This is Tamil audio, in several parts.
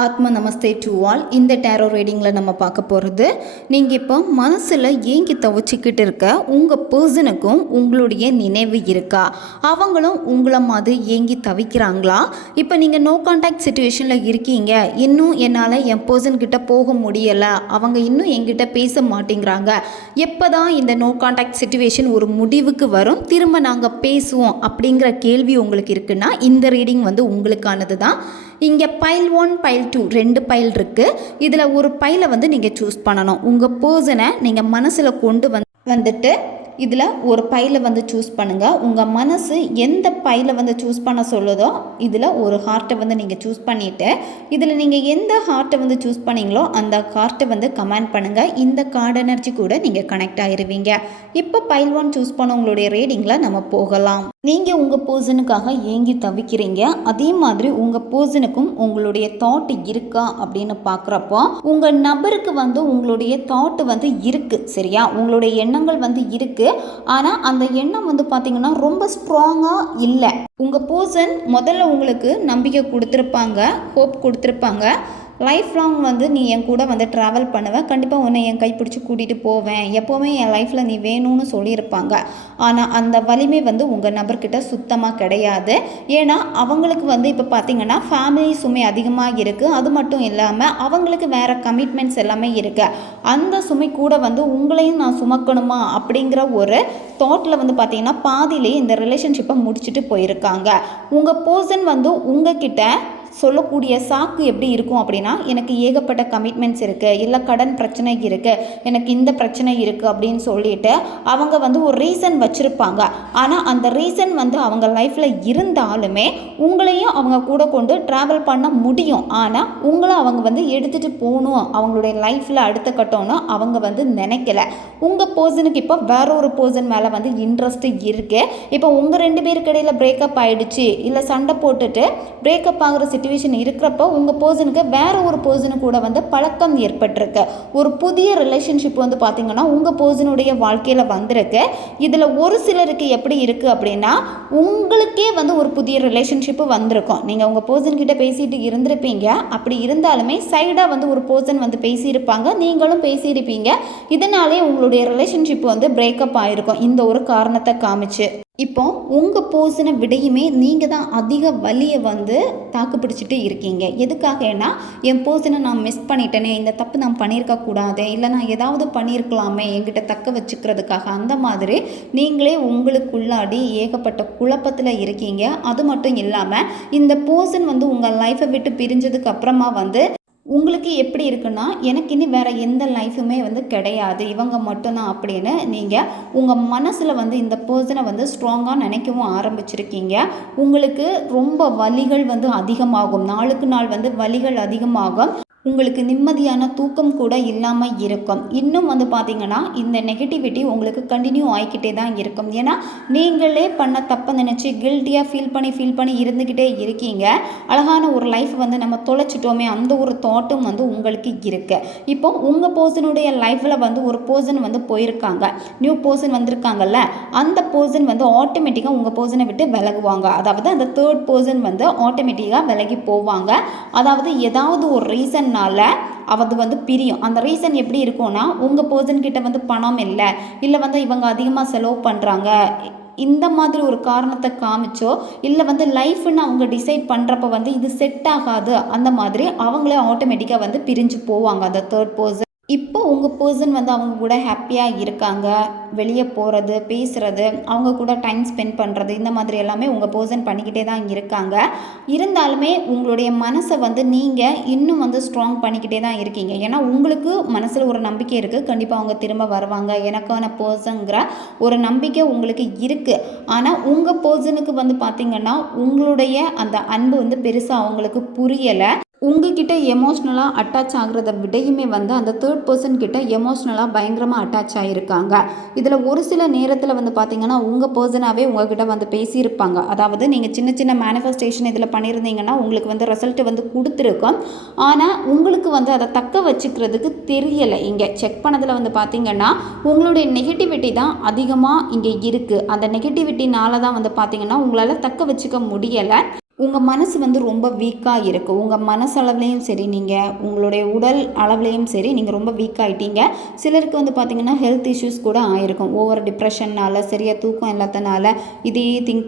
ஆத்ம நமஸ்தே டு ஆல். இந்த டேரோ ரீடிங்கில் நம்ம பார்க்க போகிறது, நீங்கள் இப்போ மனசில் ஏங்கி தவிச்சிக்கிட்டு இருக்க உங்கள் பர்சனுக்கும் உங்களுடைய நினைவு இருக்கா? அவங்களும் உங்களை மாதிரி ஏங்கி தவிக்கிறாங்களா? இப்போ நீங்கள் நோ கான்டாக்ட் சுச்சுவேஷனில் இருக்கீங்க, இன்னும் என்னால் என் பர்சன்கிட்ட போக முடியலை, அவங்க இன்னும் என்கிட்ட பேச மாட்டேங்கிறாங்க, எப்போ தான் இந்த நோ கான்டாக்ட் சுச்சுவேஷன் ஒரு முடிவுக்கு வரும், திரும்ப நாங்கள் பேசுவோம் அப்படிங்கிற கேள்வி உங்களுக்கு இருக்குன்னா இந்த ரீடிங் உங்களுக்கானது தான். இங்கே பைல் 1 பைல் 2 2 பைல் இருக்குது. இதில் ஒரு பைலை நீங்கள் சூஸ் பண்ணணும். உங்கள் பர்சனை நீங்கள் மனசில் கொண்டு வந்துட்டு இதில் ஒரு பையில் சூஸ் பண்ணுங்கள். உங்கள் மனசு எந்த பையில் சூஸ் பண்ண சொல்லுதோ இதில் ஒரு ஹார்ட்டை நீங்கள் சூஸ் பண்ணிவிட்டு இதில் நீங்கள் எந்த ஹார்ட்டை சூஸ் பண்ணீங்களோ அந்த ஹார்ட்டை கமெண்ட் பண்ணுங்கள். இந்த கார்டு எனர்ஜி கூட நீங்கள் கனெக்ட் ஆகிருவீங்க. இப்போ பைல் 1 சூஸ் பண்ண உங்களுடைய ரீடிங்கில் நம்ம போகலாம். நீங்கள் உங்கள் பர்சனுக்காக ஏங்கி தவிக்கிறீங்க, அதே மாதிரி உங்கள் பர்சனுக்கும் உங்களுடைய தாட் இருக்கா அப்படின்னு பார்க்குறப்போ உங்கள் நபருக்கு உங்களுடைய தாட்டு இருக்குது, சரியா? உங்களுடைய எண்ணங்கள் இருக்குது. ஆனால் அந்த எண்ணம் பார்த்தீங்கன்னா ரொம்ப ஸ்ட்ராங்காக இல்லை. உங்கள் பர்சன் முதல்ல உங்களுக்கு நம்பிக்கை கொடுத்துருப்பாங்க, ஹோப் கொடுத்துருப்பாங்க. லைஃப் லாங் நீ என் கூட ட்ராவல் பண்ணுவேன், கண்டிப்பாக உன்னை என் கைப்பிடிச்சி கூட்டிகிட்டு போவேன், எப்போவுமே என் லைஃப்பில் நீ வேணும்னு சொல்லியிருப்பாங்க. ஆனால் அந்த வலிமை உங்கள் நபர்கிட்ட சுத்தமாக கிடையாது. ஏன்னா அவங்களுக்கு இப்போ பார்த்தீங்கன்னா ஃபேமிலி சுமை அதிகமாக இருக்குது. அது மட்டும் இல்லாமல் அவங்களுக்கு வேறு கமிட்மெண்ட்ஸ் எல்லாமே இருக்குது. அந்த சுமை கூட உங்களையும் நான் சுமக்கணுமா அப்படிங்கிற ஒரு தாட்டில் பார்த்தீங்கன்னா பாதியிலே இந்த ரிலேஷன்ஷிப்பை முடிச்சுட்டு போயிருக்காங்க. உங்கள் பர்சன் உங்ககிட்ட சொல்லக்கூடிய சாக்கு எப்படி இருக்கும் அப்படின்னா, எனக்கு ஏகப்பட்ட கமிட்மெண்ட்ஸ் இருக்குது, இல்லை கடன் பிரச்சனை இருக்குது, எனக்கு இந்த பிரச்சனை இருக்குது அப்படின்னு சொல்லிட்டு அவங்க ஒரு ரீசன் வச்சுருப்பாங்க. ஆனால் அந்த ரீசன் அவங்க லைஃப்பில் இருந்தாலுமே உங்களையும் அவங்க கூட கொண்டு ட்ராவல் பண்ண முடியும். ஆனால் உங்களை அவங்க எடுத்துகிட்டு போகணும், அவங்களுடைய லைஃப்பில் அடுத்த கட்டம்னு அவங்க நினைக்கல. உங்கள் பர்சனுக்கு இப்போ வேற ஒரு பர்சன் மேலே இன்ட்ரெஸ்ட் இருக்குது. இப்போ உங்கள் 2 பேருக்கு இடையில் பிரேக்கப் ஆகிடுச்சு, இல்லை சண்டை போட்டுட்டு பிரேக்கப் ஆகிற சிச்சுவேஷன் இருக்கிறப்போ உங்கள் பர்சனுக்கு வேற ஒரு பர்சனு கூட பழக்கம் ஏற்பட்டிருக்கு. ஒரு புதிய ரிலேஷன்ஷிப் பார்த்தீங்கன்னா உங்கள் பர்சனுடைய வாழ்க்கையில் வந்திருக்கு. இதில் ஒரு சிலருக்கு எப்படி இருக்குது அப்படின்னா, உங்களுக்கே ஒரு புதிய ரிலேஷன்ஷிப்பு வந்திருக்கும். நீங்கள் உங்கள் பர்சன்கிட்ட பேசிட்டு இருந்திருப்பீங்க, அப்படி இருந்தாலுமே சைடாக ஒரு பர்சன் பேசியிருப்பாங்க, நீங்களும் பேசியிருப்பீங்க. இதனாலே உங்களுடைய ரிலேஷன்ஷிப் பிரேக்கப் ஆகிருக்கும், இந்த ஒரு காரணத்தை காமிச்சு. இப்போ உங்கள் பர்சனை விடையுமே நீங்கள் தான் அதிக வலியை தாக்கு பிடிச்சிட்டு இருக்கீங்க. எதுக்காகனா, என் பர்சனை நான் மிஸ் பண்ணிட்டேனே, இந்த தப்பு நான் பண்ணியிருக்கக்கூடாது, இல்லை நான் ஏதாவது பண்ணியிருக்கலாமே என்கிட்ட தக்க வச்சுக்கிறதுக்காக, அந்த மாதிரி நீங்களே உங்களுக்குள்ளாடி ஏகப்பட்ட குழப்பத்தில் இருக்கீங்க. அது மட்டும் இல்லாமல் இந்த பர்சன் உங்கள் லைஃப்பை விட்டு பிரிஞ்சதுக்கு அப்புறமா உங்களுக்கு எப்படி இருக்குன்னா, எனக்கு இனி வேறு எந்த லைஃபுமே கிடையாது, இவங்க மட்டும்தான் அப்படின்னு நீங்கள் உங்கள் மனசில் இந்த பர்சனை ஸ்ட்ராங்காக நினைக்கவும் ஆரம்பிச்சிருக்கீங்க. உங்களுக்கு ரொம்ப வலிகள் அதிகமாகும், நாளுக்கு நாள் வலிகள் அதிகமாகும். உங்களுக்கு நிம்மதியான தூக்கம் கூட இல்லாமல் இருக்கும். இன்னும் பார்த்தீங்கன்னா இந்த நெகட்டிவிட்டி உங்களுக்கு கண்டினியூ ஆகிக்கிட்டே தான் இருக்கும். ஏன்னா நீங்களே பண்ண தப்பை நினச்சி கில்ட்டியாக ஃபீல் பண்ணி இருந்துக்கிட்டே இருக்கீங்க. அழகான ஒரு லைஃப் நம்ம தொலைச்சிட்டோமே அந்த ஒரு தாட்டும் உங்களுக்கு இருக்குது. இப்போ உங்கள் பர்சனுடைய லைஃப்பில் ஒரு பர்சன் போயிருக்காங்க, நியூ பர்சன் வந்திருக்காங்கல்ல, அந்த பர்சன் ஆட்டோமேட்டிக்காக உங்கள் பர்சனை விட்டு விலகுவாங்க. அதாவது அந்த தேர்ட் பர்சன் ஆட்டோமேட்டிக்காக விலகி போவாங்க. அதாவது ஏதாவது ஒரு ரீசன் அது பிரியும். அந்த ரீசன் எப்படி இருக்கும்னா, உங்கள் பர்சன் கிட்ட பணம் இல்லை இவங்க அதிகமாக செலவு பண்ணுறாங்க, இந்த மாதிரி ஒரு காரணத்தை காமிச்சோ, இல்லை லைஃப்னு அவங்க டிசைட் பண்ணுறப்ப இது செட் ஆகாது, அந்த மாதிரி அவங்களே ஆட்டோமேட்டிக்காக பிரிஞ்சு போவாங்க அந்த தேர்ட் பர்சன். இப்போ உங்கள் பர்சன் அவங்க கூட ஹாப்பியாக இருக்காங்க, வெளியே போகிறது, பேசுகிறது, அவங்க கூட டைம் ஸ்பெண்ட் பண்ணுறது, இந்த மாதிரி எல்லாமே உங்கள் பர்சன் பண்ணிக்கிட்டே தான் இருக்காங்க. இருந்தாலுமே உங்களுடைய மனசை நீங்கள் இன்னும் ஸ்ட்ராங் பண்ணிக்கிட்டே தான் இருக்கீங்க. ஏன்னா உங்களுக்கு மனசில் ஒரு நம்பிக்கை இருக்குது, கண்டிப்பாக அவங்க திரும்ப வருவாங்க, எனக்கான பர்சனுங்கிற ஒரு நம்பிக்கை உங்களுக்கு இருக்குது. ஆனால் உங்கள் பர்சனுக்கு பார்த்திங்கன்னா உங்களுடைய அந்த அன்பு பெருசாக அவங்களுக்கு புரியலை. உங்ககிட்ட எமோஷ்னலாக அட்டாச் ஆகிறத விடையுமே அந்த தேர்ட் பர்சன் கிட்ட எமோஷ்னலாக பயங்கரமாக அட்டாச் ஆகியிருக்காங்க. இதில் ஒரு சில நேரத்தில் பார்த்திங்கன்னா உங்கள் பர்சனாகவே உங்ககிட்ட பேசியிருப்பாங்க. அதாவது நீங்கள் சின்ன சின்ன மேனிஃபெஸ்டேஷன் இதில் பண்ணியிருந்தீங்கன்னா உங்களுக்கு ரிசல்ட்டு கொடுத்துருக்கோம். ஆனால் உங்களுக்கு அதை தக்க வச்சுக்கிறதுக்கு தெரியலை. இங்கே செக் பண்ணதில் பார்த்திங்கன்னா உங்களுடைய நெகட்டிவிட்டி தான் அதிகமாக இங்கே இருக்குது. அந்த நெகட்டிவிட்டினால தான் பார்த்திங்கன்னா உங்களால் தக்க வச்சுக்க முடியலை. உங்கள் மனசு வந்து ரொம்ப வீக்காக இருக்குது. உங்கள் மனசளவுலேயும் சரி, நீங்கள் உங்களுடைய உடல் அளவுலேயும் சரி, நீங்கள் ரொம்ப வீக் ஆகிட்டீங்க. சிலருக்கு வந்து பார்த்திங்கன்னா ஹெல்த் இஷ்யூஸ் கூட ஆயிருக்கும். ஓவர் டிப்ரெஷன்னால், சரியாக தூக்கம் இல்லாதனால இதையே திங்க்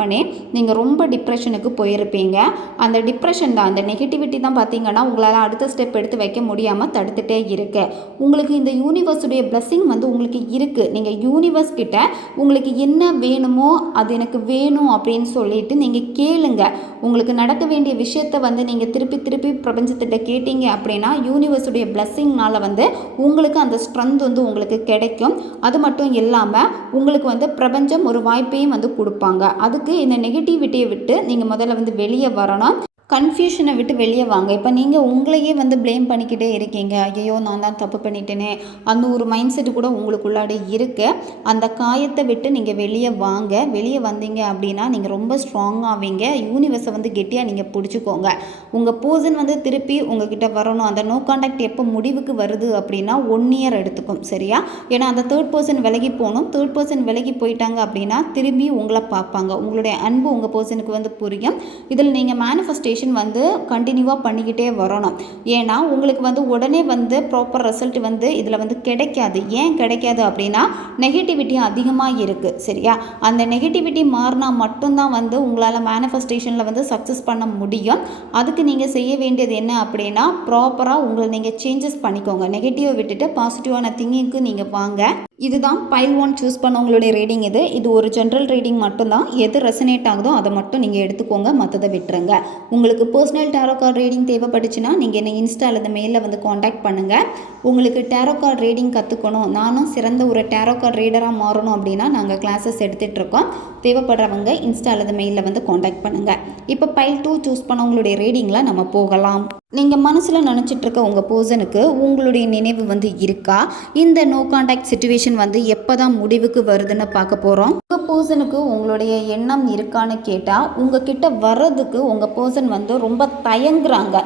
பண்ணி நீங்கள் ரொம்ப டிப்ரெஷனுக்கு போயிருப்பீங்க. அந்த டிப்ரெஷன் தான், அந்த நெகட்டிவிட்டி தான் பார்த்திங்கன்னா உங்களால் அடுத்த ஸ்டெப் எடுத்து வைக்க முடியாமல் தடுத்துகிட்டே இருக்கு. உங்களுக்கு இந்த யூனிவர்ஸுடைய பிளெஸ்ஸிங் வந்து உங்களுக்கு இருக்குது. நீங்கள் யூனிவர்ஸ் கிட்ட உங்களுக்கு என்ன வேணுமோ அது எனக்கு வேணும் அப்படின்னு சொல்லிட்டு நீங்கள் கேளுங்க. உங்களுக்கு நடக்க வேண்டிய விஷயத்தை வந்து நீங்கள் திருப்பி திருப்பி பிரபஞ்சத்திட்ட கேட்டீங்க அப்படின்னா யூனிவர்ஸுடைய பிளெஸ்ஸிங்னால வந்து உங்களுக்கு அந்த ஸ்ட்ரென்த் வந்து உங்களுக்கு கிடைக்கும். அது மட்டும் இல்லாமல் உங்களுக்கு வந்து பிரபஞ்சம் ஒரு வாய்ப்பையும் வந்து கொடுப்பாங்க. அதுக்கு இந்த நெகட்டிவிட்டியை விட்டு நீங்கள் முதல்ல வந்து வெளியே வரணும். கன்ஃபியூஷனை விட்டு வெளியே வாங்க. இப்போ நீங்கள் உங்களையே வந்து ப்ளேம் பண்ணிக்கிட்டே இருக்கீங்க. ஐயோ நான் தான் தப்பு பண்ணிட்டேனே, அந்த ஒரு மைண்ட் செட்டு கூட உங்களுக்குள்ளாடி இருக்குது. அந்த காயத்தை விட்டு நீங்கள் வெளியே வாங்க. வெளியே வந்தீங்க அப்படின்னா நீங்கள் ரொம்ப ஸ்ட்ராங் ஆவீங்க. யூனிவர்ஸை வந்து கெட்டியாக நீங்கள் பிடிச்சிக்கோங்க. உங்கள் பர்சன் வந்து திருப்பி உங்ககிட்ட வரணும். அந்த நோ கான்டாக்ட் எப்போ முடிவுக்கு வருது அப்படின்னா 1 இயர் எடுத்துக்கும், சரியா? ஏன்னா அந்த தேர்ட் பர்சன் விலகி போகணும். தேர்ட் பர்சன் விலகி போயிட்டாங்க அப்படின்னா திரும்பி உங்களை பார்ப்பாங்க. உங்களுடைய அன்பு உங்கள் பர்சனுக்கு வந்து புரியும். இதில் நீங்கள் மேனிஃபெஸ்டேஷன் வந்து கண்டினியூவாக பண்ணிக்கிட்டே வரணும். ஏன்னா உங்களுக்கு வந்து உடனே வந்து ப்ராப்பர் ரிசல்ட் வந்து இதில் வந்து கிடைக்காது. ஏன் கிடைக்காது அப்படின்னா நெகட்டிவிட்டி அதிகமாக இருக்குது, சரியா? அந்த நெகட்டிவிட்டி மாறினா மட்டும்தான் வந்து உங்களால் மேனிஃபெஸ்டேஷனில் வந்து சக்ஸஸ் பண்ண முடியும். அதுக்கு நீங்கள் செய்ய வேண்டியது என்ன அப்படின்னா ப்ராப்பராக உங்களை நீங்கள் சேஞ்சஸ் பண்ணிக்கோங்க. நெகட்டிவை விட்டுட்டு பாசிட்டிவான திங்கிங்க்கு நீங்கள் வாங்க. இதுதான் பைல் 1 சூஸ் பண்ணவங்களுடைய ரீடிங். இது ஒரு ஜென்ரல் ரீடிங் மட்டும்தான். எது ரெசனேட் ஆகுதோ அதை மட்டும் நீங்கள் எடுத்துக்கோங்க, மற்றதை விட்டுருங்க. உங்களுக்கு பர்சனல் டேரோ கார்டு ரீடிங் தேவைப்பட்டுச்சுன்னா நீங்கள் என்னை இன்ஸ்டா அல்லது மெயிலில் வந்து காண்டாக்ட் பண்ணுங்கள். உங்களுக்கு டேரோ கார்டு ரீடிங் கற்றுக்கணும், நானும் சிறந்த ஒரு டேரோ கார்டு ரீடராக மாறணும் அப்படின்னா நாங்கள் கிளாஸஸ் எடுத்துகிட்ருக்கோம். தேவைப்படுறவங்க இன்ஸ்டா அல்லது மெயிலில் வந்து காண்டாக்ட் பண்ணுங்கள். இப்போ பைல் 2 சூஸ் பண்ணவங்களுடைய ரீடிங்கில் நம்ம போகலாம். நீங்கள் மனசில் நினச்சிட்ருக்க உங்கள் பர்சனுக்கு உங்களுடைய நினைவு வந்து இருக்கா? இந்த நோ கான்டாக்ட் சிச்சுவேஷன் வந்து எப்போ தான் முடிவுக்கு வருதுன்னு பார்க்க போகிறோம். உங்கள் பர்சனுக்கு உங்களுடைய எண்ணம் இருக்கான்னு கேட்டால் உங்ககிட்ட வர்றதுக்கு உங்கள் பர்சன் வந்து ரொம்ப தயங்குறாங்க.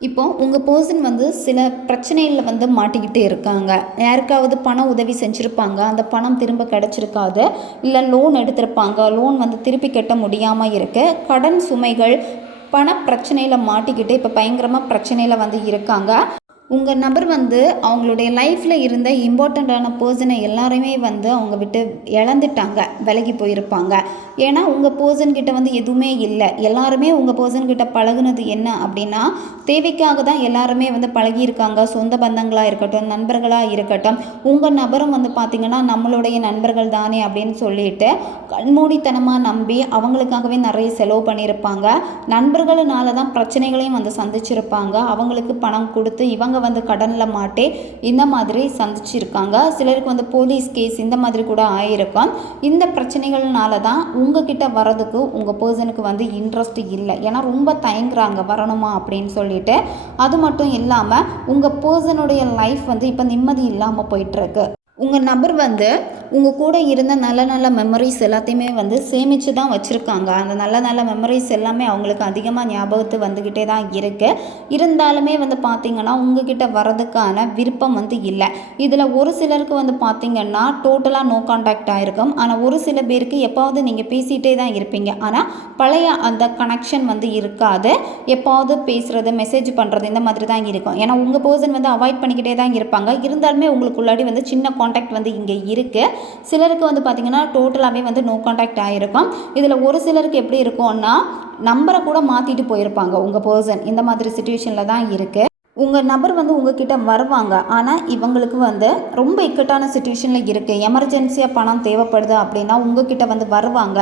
இப்போ உங்கள் பர்சன் வந்து சில பிரச்சனைகளில் வந்து மாட்டிக்கிட்டு இருக்காங்க. யாருக்காவது பண உதவி செஞ்சுருப்பாங்க, அந்த பணம் திரும்ப கிடச்சிருக்காது. இல்லை லோன் எடுத்திருப்பாங்க, லோன் வந்து திருப்பி கட்ட முடியாமல் இருக்கு. கடன் சுமைகள், பண பிரச்சனையில் மாட்டிக்கிட்டு இப்போ பயங்கரமாக பிரச்சனையில் வந்து இருக்காங்க. உங்கள் நபர் வந்து அவங்களுடைய லைஃப்பில் இருந்த இம்பார்ட்டண்ட்டான பர்சனை எல்லாருமே வந்து அவங்க விட்டு இழந்துட்டாங்க, விலகி போயிருப்பாங்க. ஏன்னா உங்கள் பர்சன்கிட்ட வந்து எதுவுமே இல்லை. எல்லாருமே உங்கள் பர்சன்கிட்ட பழகுனது என்ன அப்படின்னா தேவைக்காக தான் எல்லாருமே வந்து பழகியிருக்காங்க. சொந்த பந்தங்களாக இருக்கட்டும், நண்பர்களாக இருக்கட்டும். உங்கள் நபரும் வந்து பார்த்திங்கன்னா நம்மளுடைய நண்பர்கள் தானே அப்படின்னு சொல்லிட்டு கண்மூடித்தனமாக நம்பி அவங்களுக்காகவே நிறைய செலவு பண்ணியிருப்பாங்க. நண்பர்களால தான் பிரச்சனைகளையும் வந்து சந்திச்சிருப்பாங்க. அவங்களுக்கு பணம் கொடுத்து இவங்க வந்து கடனில் மாட்டே இந்த மாதிரி சந்திச்சிருக்காங்க. சிலருக்கு வந்து போலீஸ் கேஸ் இந்த மாதிரி கூட ஆயிருக்கும். இந்த பிரச்சனைகள்னால தான் உங்ககிட்ட வரதுக்கு உங்கள் பர்சனுக்கு வந்து இன்ட்ரெஸ்ட் இல்லை. ஏன்னா ரொம்ப தயங்குறாங்க வரணுமா அப்படின்னு சொல்லிட்டு. அது மட்டும் இல்லாமல் உங்கள் பர்சனுடைய லைஃப் வந்து இப்போ நிம்மதி இல்லாமல் போயிட்டுருக்கு. உங்கள் நபர் வந்து உங்கள் கூட இருந்த நல்ல நல்ல மெமரிஸ் எல்லாத்தையுமே வந்து சேமித்து தான் வச்சுருக்காங்க. அந்த நல்ல நல்ல மெமரிஸ் எல்லாமே அவங்களுக்கு அதிகமாக ஞாபகத்து வந்துக்கிட்டே தான் இருக்குது. இருந்தாலுமே வந்து பார்த்திங்கன்னா உங்ககிட்ட வரதுக்கான விருப்பம் வந்து இல்லை. இதில் ஒரு சிலருக்கு வந்து பார்த்திங்கன்னா டோட்டலாக நோ கான்டாக்ட் ஆகிருக்கும். ஆனால் ஒரு சில பேருக்கு எப்போவது நீங்கள் பேசிகிட்டே தான் இருப்பீங்க. ஆனால் பழைய அந்த கனெக்ஷன் வந்து இருக்காது. எப்போவது பேசுகிறது, மெசேஜ் பண்ணுறது இந்த மாதிரி தான் இருக்கும். ஏன்னா உங்கள் பர்சன் வந்து அவாய்ட் பண்ணிக்கிட்டே தான் இருப்பாங்க. இருந்தாலுமே உங்களுக்குள்ளாடி வந்து சின்ன கான்டாக்ட் வந்து இங்கே இருக்குது. சிலருக்கு வந்து பார்த்திங்கன்னா டோட்டலாகவே வந்து நோ கான்டாக்ட் ஆகிருக்கும். இதில் ஒரு சிலருக்கு எப்படி இருக்கும்னா நம்பரை கூட மாற்றிட்டு போயிருப்பாங்க உங்கள் பர்சன். இந்த மாதிரி சிச்சுவேஷனில் தான் இருக்குது. உங்கள் நபர் வந்து உங்ககிட்ட வருவாங்க. ஆனால் இவங்களுக்கு வந்து ரொம்ப இக்கட்டான சிச்சுவேஷனில் இருக்குது. எமர்ஜென்சியாக பணம் தேவைப்படுது அப்படின்னா உங்ககிட்ட வந்து வருவாங்க.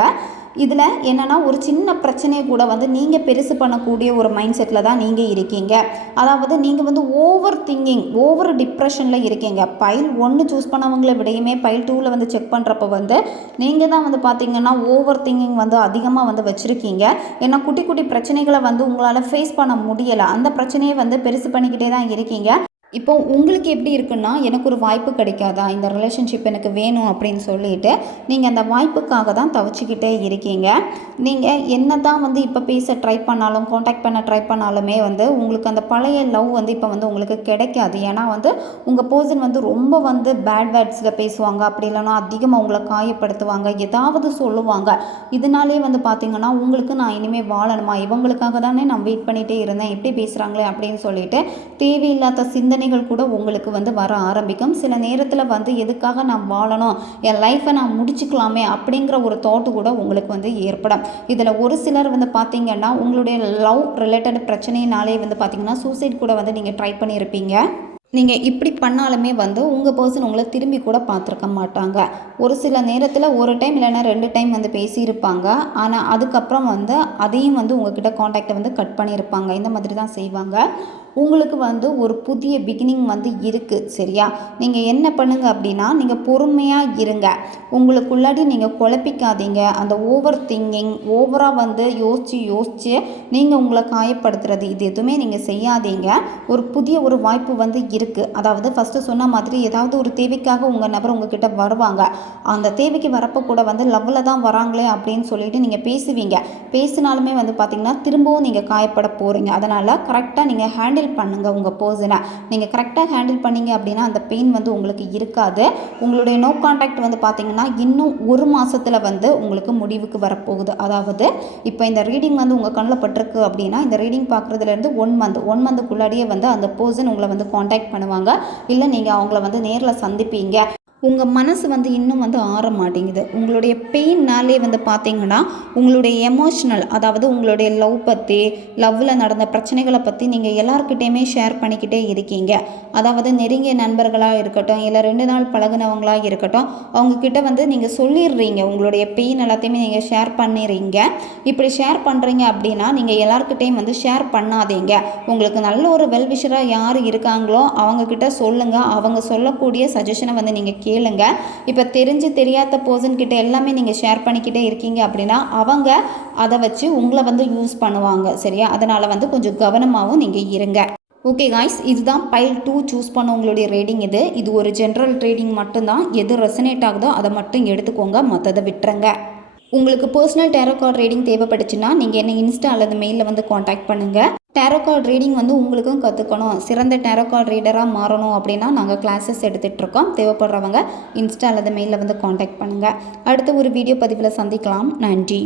இதில் என்னென்னா ஒரு சின்ன பிரச்சனையை கூட வந்து நீங்கள் பெருசு பண்ணக்கூடிய ஒரு மைண்ட் செட்டில் தான் நீங்கள் இருக்கீங்க. அதாவது நீங்கள் வந்து ஓவர் திங்கிங், ஓவர் டிப்ரெஷனில் இருக்கீங்க. பைல் 1 சூஸ் பண்ணவங்களை விடையுமே பைல் 2ல் வந்து செக் பண்ணுறப்போ வந்து நீங்கள் தான் வந்து பார்த்திங்கன்னா ஓவர் திங்கிங் வந்து அதிகமாக வந்து வச்சுருக்கீங்க. ஏன்னா குட்டி குட்டி பிரச்சனைகளை வந்து உங்களால் ஃபேஸ் பண்ண முடியலை. அந்த பிரச்சனையை வந்து பெருசு பண்ணிக்கிட்டே தான் இருக்கீங்க. இப்போ உங்களுக்கு எப்படி இருக்குன்னா, எனக்கு ஒரு வாய்ப்பு கிடைக்காதா? இந்த ரிலேஷன்ஷிப் எனக்கு வேணும் அப்படின்னு சொல்லிட்டு, நீங்கள் அந்த வாய்ப்புக்காக தான் தவிச்சுக்கிட்டே இருக்கீங்க. நீங்கள் என்னதான் வந்து இப்போ பேச ட்ரை பண்ணாலும், கான்டாக்ட் பண்ண ட்ரை பண்ணாலுமே வந்து, உங்களுக்கு அந்த பழைய லவ் வந்து இப்போ வந்து உங்களுக்கு கிடைக்காது. ஏன்னா வந்து, உங்கள் பெர்சன் வந்து ரொம்ப வந்து பேட் வேர்ட்ஸில் பேசுவாங்க. அப்படி இல்லைன்னா அதிகமாக உங்களை காயப்படுத்துவாங்க. ஏதாவது சொல்லுவாங்க. இதனாலேயே வந்து பார்த்தீங்கன்னா, உங்களுக்கு நான் இனிமேல் வாழணுமா? இவங்களுக்காக தானே நான் வெயிட் பண்ணிகிட்டே இருந்தேன். எப்படி பேசுகிறாங்களே அப்படின்னு சொல்லிட்டு, தேவையில்லாத சிந்தனைகள் கூட உங்களுக்கு வந்து வர ஆரம்பிக்கும். சில நேரத்தில் வந்து எதுக்காக நான் வாழணும், என் லைஃப்பை நான் முடிச்சுக்கலாமே அப்படிங்கிற ஒரு தாட்டு கூட உங்களுக்கு வந்து ஏற்படும். இதில் ஒரு சிலர் வந்து பார்த்தீங்கன்னா, உங்களுடைய லவ் ரிலேட்டட் பிரச்சனையினாலே வந்து பார்த்தீங்கன்னா சூசைட் கூட வந்து நீங்கள் ட்ரை பண்ணியிருப்பீங்க. நீங்கள் இப்படி பண்ணாலுமே வந்து உங்கள் பர்சன் உங்களை திரும்பி கூட பார்த்துருக்க மாட்டாங்க. ஒரு சில நேரத்தில் ஒரு டைம் இல்லைன்னா 2 டைம் வந்து பேசியிருப்பாங்க. ஆனால் அதுக்கப்புறம் வந்து அதையும் வந்து உங்ககிட்ட காண்டாக்டை வந்து கட் பண்ணியிருப்பாங்க. இந்த மாதிரி தான் செய்வாங்க. உங்களுக்கு வந்து ஒரு புதிய பிகினிங் வந்து இருக்குது, சரியா? நீங்கள் என்ன பண்ணுங்க அப்படின்னா, நீங்கள் பொறுமையாக இருங்க. உங்களுக்குள்ளாடி நீங்கள் குழப்பிக்காதீங்க. அந்த ஓவர் திங்கிங், ஓவராக வந்து யோசித்து நீங்கள் உங்களை காயப்படுத்துறது இது எதுவுமே நீங்கள் செய்யாதீங்க. ஒரு புதிய ஒரு வாய்ப்பு வந்து இருக்குது. அதாவது ஃபஸ்ட்டு சொன்ன மாதிரி ஏதாவது ஒரு தேவைக்காக உங்கள் நபர் உங்ககிட்ட வருவாங்க. அந்த தேவைக்கு வரப்போ கூட வந்து லவ்வில் தான் வராங்களே அப்படின்னு சொல்லிட்டு நீங்கள் பேசுவீங்க. பேசினாலுமே வந்து பார்த்திங்கன்னா திரும்பவும் நீங்கள் காயப்பட போகிறீங்க. அதனால் கரெக்டாக நீங்கள் ஹேண்டில் பண்ணுங்கள் உங்கள் பர்சனை. நீங்கள் கரெக்டாக ஹேண்டில் பண்ணீங்க அப்படின்னா அந்த பெயின் வந்து உங்களுக்கு இருக்காது. உங்களுடைய நோ கான்டாக்ட் வந்து பார்த்திங்கன்னா இன்னும் 1 மாதத்தில் வந்து உங்களுக்கு முடிவுக்கு வரப்போகுது. அதாவது இப்போ இந்த ரீடிங் வந்து உங்கள் கண்ணில் பட்டிருக்கு அப்படின்னா, இந்த ரீடிங் பார்க்குறதுலேருந்து 1 மந்த்துக்குள்ளாடியே வந்து அந்த பர்சன் உங்களை வந்து காண்டாக்ட் பண்ணுவாங்க. இல்லை நீங்கள் அவங்கள வந்து நேரில் சந்திப்பீங்க. உங்கள் மனசு வந்து இன்னும் வந்து ஆற மாட்டேங்குது. உங்களுடைய பெயின்னாலே வந்து பார்த்தீங்கன்னா, உங்களுடைய எமோஷ்னல், அதாவது உங்களுடைய லவ் பற்றி, லவ்வில் நடந்த பிரச்சனைகளை பற்றி நீங்கள் எல்லாருக்கிட்டேயுமே ஷேர் பண்ணிக்கிட்டே இருக்கீங்க. அதாவது நெருங்கிய நண்பர்களாக இருக்கட்டும், இல்லை 2 நாள் பழகுனவங்களாக இருக்கட்டும், அவங்கக்கிட்ட வந்து நீங்கள் சொல்லிடுறீங்க. உங்களுடைய பெயின் எல்லாத்தையுமே நீங்கள் ஷேர் பண்ணிடுறீங்க. இப்படி ஷேர் பண்ணுறீங்க அப்படின்னா, நீங்கள் எல்லாருக்கிட்டையும் வந்து ஷேர் பண்ணாதீங்க. உங்களுக்கு நல்ல ஒரு வெல்விஷராக யார் இருக்காங்களோ அவங்கக்கிட்ட சொல்லுங்கள். அவங்க சொல்லக்கூடிய சஜஷனை வந்து நீங்கள் கேளுங்க. இப்போ தெரியாத பர்சன் கிட்ட எல்லாமே நீங்கள் ஷேர் பண்ணிக்கிட்டே இருக்கீங்க அப்படின்னா அவங்க அதை வச்சு உங்களை வந்து யூஸ் பண்ணுவாங்க, சரியா? அதனால் வந்து கொஞ்சம் கவனமாகவும் நீங்கள் இருங்க. ஓகே காய்ஸ், இதுதான் பைல் 2 சூஸ் பண்ண உங்களுடைய ரீடிங். இது ஒரு ஜென்ரல் ட்ரீடிங் மட்டும்தான். எது ரெசனேட் ஆகுதோ அதை மட்டும் எடுத்துக்கோங்க, மற்றதை விட்டுருங்க. உங்களுக்கு பர்சனல் டேரோ கார்டு ரீடிங் தேவைப்பட்டுச்சுன்னா நீங்கள் என்ன இன்ஸ்டா அல்லது மெயிலில் வந்து காண்டாக்ட் பண்ணுங்கள். டேரோ கார்டு ரீடிங் வந்து உங்களுக்கும் கற்றுக்கணும், சிறந்த டேரோ கார்டு ரீடராக மாறணும் அப்படின்னா நாங்கள் கிளாஸஸ் எடுத்துகிட்ருக்கோம். தேவைப்படுறவங்க இன்ஸ்டா அல்லது மெயிலில் வந்து காண்டாக்ட் பண்ணுங்கள். அடுத்த ஒரு வீடியோ பதிவில் சந்திக்கலாம். நன்றி.